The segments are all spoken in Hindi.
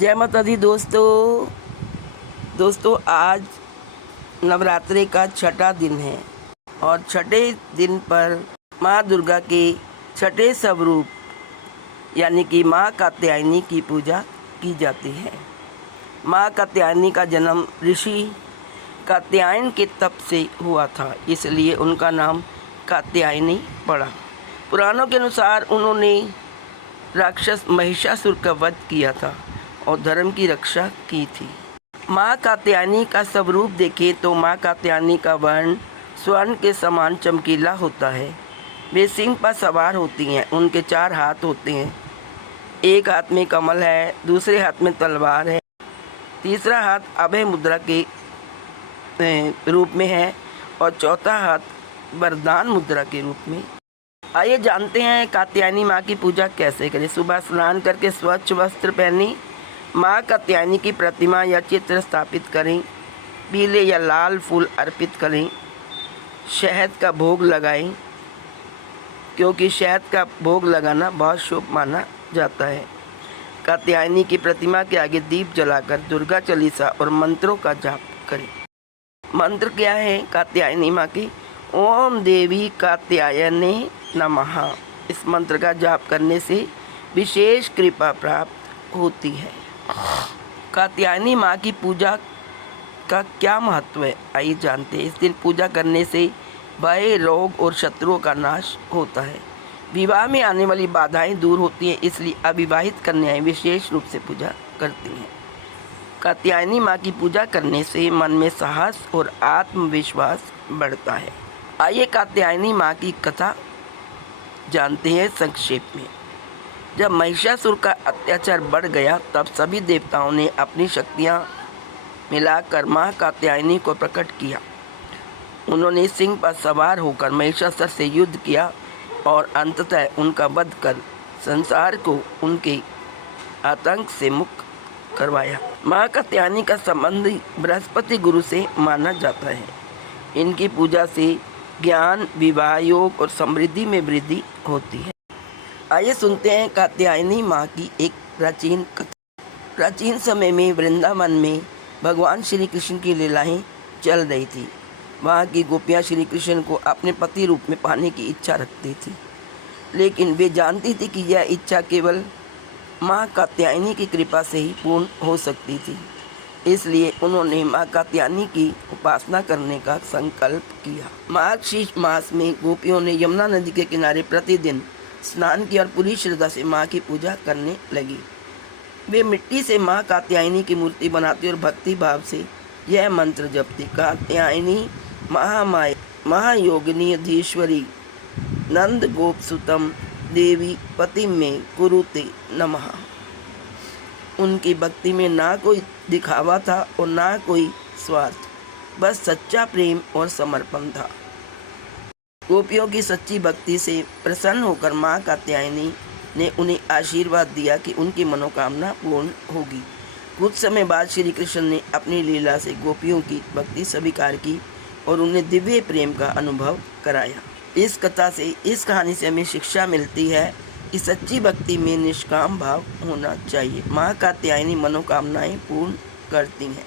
जय माता दी दोस्तों आज नवरात्रि का छठा दिन है और छठे दिन पर माँ दुर्गा के छठे स्वरूप यानी कि माँ कात्यायनी की पूजा की जाती है। माँ कात्यायनी का जन्म ऋषि कात्यायन के तप से हुआ था, इसलिए उनका नाम कात्यायनी पड़ा। पुराणों के अनुसार उन्होंने राक्षस महिषासुर का वध किया था और धर्म की रक्षा की थी। माँ कात्यायनी का स्वरूप देखें तो माँ कात्यायनी का वर्ण स्वर्ण के समान चमकीला होता है। वे सिंह पर सवार होती हैं। उनके 4 हाथ होते हैं। एक हाथ में कमल है, दूसरे हाथ में तलवार है, तीसरा हाथ अभय मुद्रा के रूप में है और चौथा हाथ वरदान मुद्रा के रूप में। आइए जानते हैं कात्यायनी माँ की पूजा कैसे करें। सुबह स्नान करके स्वच्छ वस्त्र पहने माँ कात्यायनी की प्रतिमा या चित्र स्थापित करें। पीले या लाल फूल अर्पित करें। शहद का भोग लगाएं, क्योंकि शहद का भोग लगाना बहुत शुभ माना जाता है। कात्यायनी की प्रतिमा के आगे दीप जलाकर दुर्गा चालीसा और मंत्रों का जाप करें। मंत्र क्या है कात्यायनी माँ की? ओम देवी कात्यायने नमः। इस मंत्र का जाप करने से विशेष कृपा प्राप्त होती है। कात्यायनी माँ की पूजा का क्या महत्व है, आइए जानते हैं। इस दिन पूजा करने से भय, रोग और शत्रुओं का नाश होता है। विवाह में आने वाली बाधाएं दूर होती हैं, इसलिए अविवाहित कन्याएं विशेष रूप से पूजा करती हैं। कात्यायनी माँ की पूजा करने से मन में साहस और आत्मविश्वास बढ़ता है। आइए कात्यायनी माँ की कथा जानते हैं संक्षेप में। जब महिषासुर का अत्याचार बढ़ गया, तब सभी देवताओं ने अपनी शक्तियाँ मिलाकर माँ कात्यायनी को प्रकट किया। उन्होंने सिंह पर सवार होकर महिषासुर से युद्ध किया और अंततः उनका वध कर संसार को उनके आतंक से मुक्त करवाया। माँ कात्यायनी का संबंध बृहस्पति गुरु से माना जाता है। इनकी पूजा से ज्ञान, विवाह योग और समृद्धि में वृद्धि होती है। आइए सुनते हैं कात्यायनी माँ की एक प्राचीन कथा। प्राचीन समय में वृंदावन में भगवान श्री कृष्ण की लीलाएं चल रही थी। वहाँ की गोपियाँ श्री कृष्ण को अपने पति रूप में पाने की इच्छा रखती थी, लेकिन वे जानती थी कि यह इच्छा केवल माँ कात्यायनी की कृपा से ही पूर्ण हो सकती थी। इसलिए उन्होंने माँ कात्यायनी की उपासना करने का संकल्प किया। मार्गशीर्ष मास में गोपियों ने यमुना नदी के किनारे प्रतिदिन स्नान किया और पूरी श्रद्धा से माँ की पूजा करने लगी। वे मिट्टी से माँ कात्यायनी की मूर्ति बनाती और भक्ति भाव से यह मंत्र जपती, कात्यायनी महामाया महायोगिनी धीश्वरी नंद गोप सुतम देवी पति में कुरुते नमः। उनकी भक्ति में ना कोई दिखावा था और ना कोई स्वार्थ, बस सच्चा प्रेम और समर्पण था। गोपियों की सच्ची भक्ति से प्रसन्न होकर माँ कात्यायनी ने उन्हें आशीर्वाद दिया कि उनकी मनोकामना पूर्ण होगी। कुछ समय बाद श्री कृष्ण ने अपनी लीला से गोपियों की भक्ति स्वीकार की और उन्हें दिव्य प्रेम का अनुभव कराया। इस कहानी से हमें शिक्षा मिलती है कि सच्ची भक्ति में निष्काम भाव होना चाहिए। माँ कात्यायनी मनोकामनाएं पूर्ण करती हैं।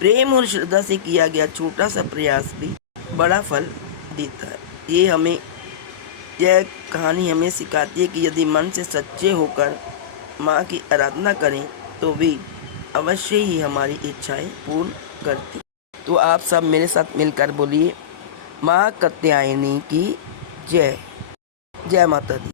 प्रेम और श्रद्धा से किया गया छोटा सा प्रयास भी बड़ा फल देता है। यह कहानी हमें सिखाती है कि यदि मन से सच्चे होकर माँ की आराधना करें तो वे अवश्य ही हमारी इच्छाएं पूर्ण करती। तो आप सब मेरे साथ मिलकर बोलिए, माँ कात्यायनी की जय। जय माता दी।